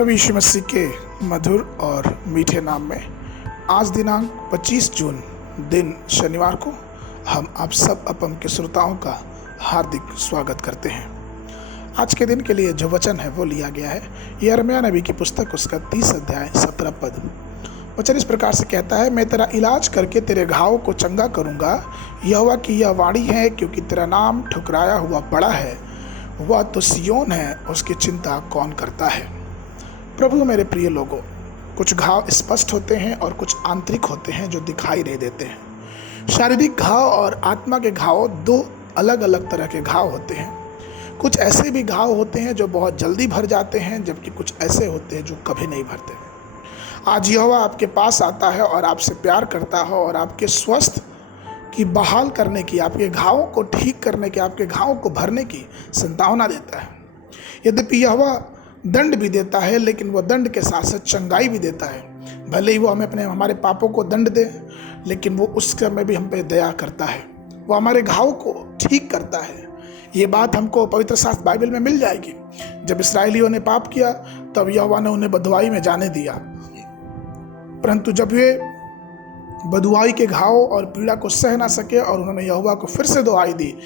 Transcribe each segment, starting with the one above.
प्रभु यीशु मसीह के मधुर और मीठे नाम में आज दिनांक 25 जून दिन शनिवार को हम आप सब अपम के श्रोताओं का हार्दिक स्वागत करते हैं। आज के दिन के लिए जो वचन है वो लिया गया है यिर्मयाह नबी की पुस्तक उसका 30 अध्याय 17 पद। वचन इस प्रकार से कहता है, मैं तेरा इलाज करके तेरे घाव को चंगा करूँगा। यहोवा की यह वाणी है, क्योंकि तेरा नाम ठुकराया हुआ पड़ा है, वह तो सिय्योन है, उसकी चिंता कौन करता है। प्रभु मेरे प्रिय लोगों, कुछ घाव स्पष्ट होते हैं और कुछ आंतरिक होते हैं जो दिखाई नहीं देते हैं। शारीरिक घाव और आत्मा के घाव दो अलग अलग तरह के घाव होते हैं। कुछ ऐसे भी घाव होते हैं जो बहुत जल्दी भर जाते हैं, जबकि कुछ ऐसे होते हैं जो कभी नहीं भरते। आज यहोवा आपके पास आता है और आपसे प्यार करता है और आपके स्वस्थ की बहाल करने की, आपके घावों को ठीक करने की, आपके घावों को भरने की संभावना देता है। यद्यपि यहोवा दंड भी देता है, लेकिन वह दंड के साथ साथ चंगाई भी देता है। भले ही वो हमें हमारे पापों को दंड दे, लेकिन वो उस समय भी हम पे दया करता है। वो हमारे घाव को ठीक करता है। ये बात हमको पवित्र शास्त्र बाइबल में मिल जाएगी। जब इस्राएलियों ने पाप किया तब यहोवा ने उन्हें बदुआई में जाने दिया, परंतु जब वे बदुआई के घाव और पीड़ा को सह ना सके और उन्होंने यहोवा को फिर से दुआई दी,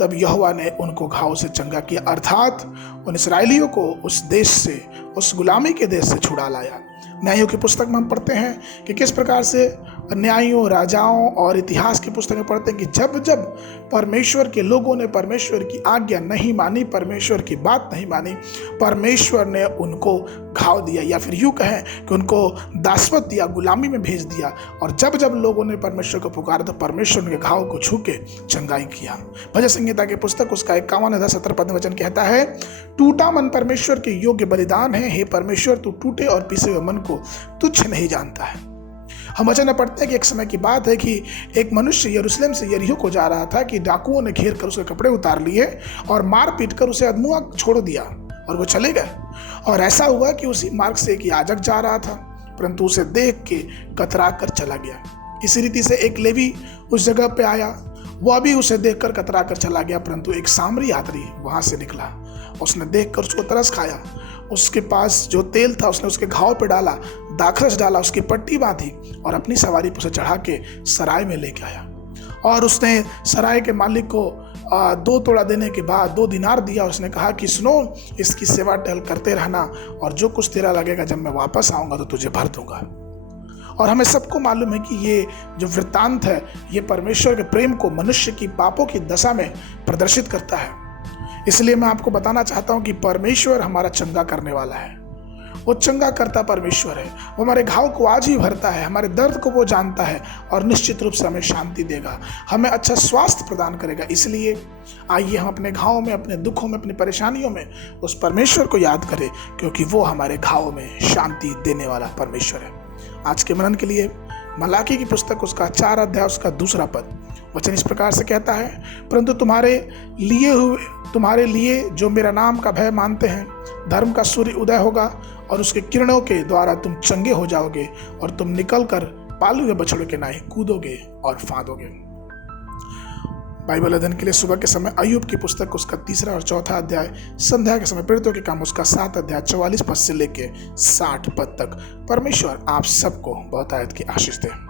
तब यहोवा ने उनको घाव से चंगा किया, अर्थात उन इस्राएलियों को उस देश से, उस गुलामी के देश से छुड़ा लाया। न्यायों की पुस्तक में हम पढ़ते हैं कि किस प्रकार से न्यायों, राजाओं और इतिहास की पुस्तक में पढ़ते हैं कि जब जब परमेश्वर के लोगों ने परमेश्वर की आज्ञा नहीं मानी, परमेश्वर की बात नहीं मानी, परमेश्वर ने उनको घाव दिया, या फिर यूँ कहें कि उनको दासवत दिया, गुलामी में भेज दिया। और जब जब लोगों ने परमेश्वर को पुकारा तो परमेश्वर उनके घाव को छू के चंगाई किया। भजन संहिता की पुस्तक उसका 51 अध्याय 17 पद वचन कहता है, टूटा मन परमेश्वर के योग्य बलिदान है, हे परमेश्वर तू टूटे और पिसे हुए मन को तुच्छ नहीं जानता है। हम वचन में पढ़ते हैं कि एक समय की बात है कि एक मनुष्य यरूशलेम से यरीहो को जा रहा था कि डाकुओं ने घेर कर उसके कपड़े उतार लिए और मार पीट कर उसे अधमुआ छोड़ दिया और वो चले गए। और ऐसा हुआ कि उसी मार्ग से एक याजक जा रहा था, परंतु उसे देख के कतरा कर चला गया। इसी रीति से एक लेवी उस जगह पे आया, वह भी उसे देखकर कतरा कर चला गया, परंतु एक सामरी यात्री वहां से निकला। उसने देखकर उसको तरस खाया, उसके पास जो तेल था उसने उसके घाव पे डाला, दाखरस डाला, उसकी पट्टी बांधी और अपनी सवारी पर उसे चढ़ा के सराय में लेके आया। और उसने सराय के मालिक को 2 तोड़ा देने के बाद 2 दिनार दिया। उसने कहा कि सुनो, इसकी सेवा टहल करते रहना और जो कुछ तेरा लगेगा जब मैं वापस आऊँगा तो तुझे भर दूंगा। और हमें सबको मालूम है कि ये जो वृत्तांत है ये परमेश्वर के प्रेम को मनुष्य की पापों की दशा में प्रदर्शित करता है। इसलिए मैं आपको बताना चाहता हूँ कि परमेश्वर हमारा चंगा करने वाला है। वो चंगा करता परमेश्वर है। वो हमारे घाव को आज ही भरता है, हमारे दर्द को वो जानता है और निश्चित रूप से हमें शांति देगा, हमें अच्छा स्वास्थ्य प्रदान करेगा। इसलिए आइए हम अपने घावों में, अपने दुखों में, अपनी परेशानियों में उस परमेश्वर को याद करें, क्योंकि वो हमारे घावों में शांति देने वाला परमेश्वर है। आज के मनन के लिए मलाकी की पुस्तक उसका 4 अध्याय उसका 2 पद। वचन इस प्रकार से कहता है, परंतु तुम्हारे लिए जो मेरा नाम का भय मानते हैं, धर्म का सूर्य उदय होगा और उसके किरणों के द्वारा तुम चंगे हो जाओगे और तुम निकल कर पालू हुए बछड़ों के नाई कूदोगे और फांदोगे। बाइबल अध्ययन के लिए सुबह के समय अय्यूब की पुस्तक उसका 3 और 4 अध्याय, संध्या के समय पीड़ितों के काम उसका 7 अध्याय 44 पद से लेके 60 पद तक। परमेश्वर आप सबको बहुत आयत की आशीष दे।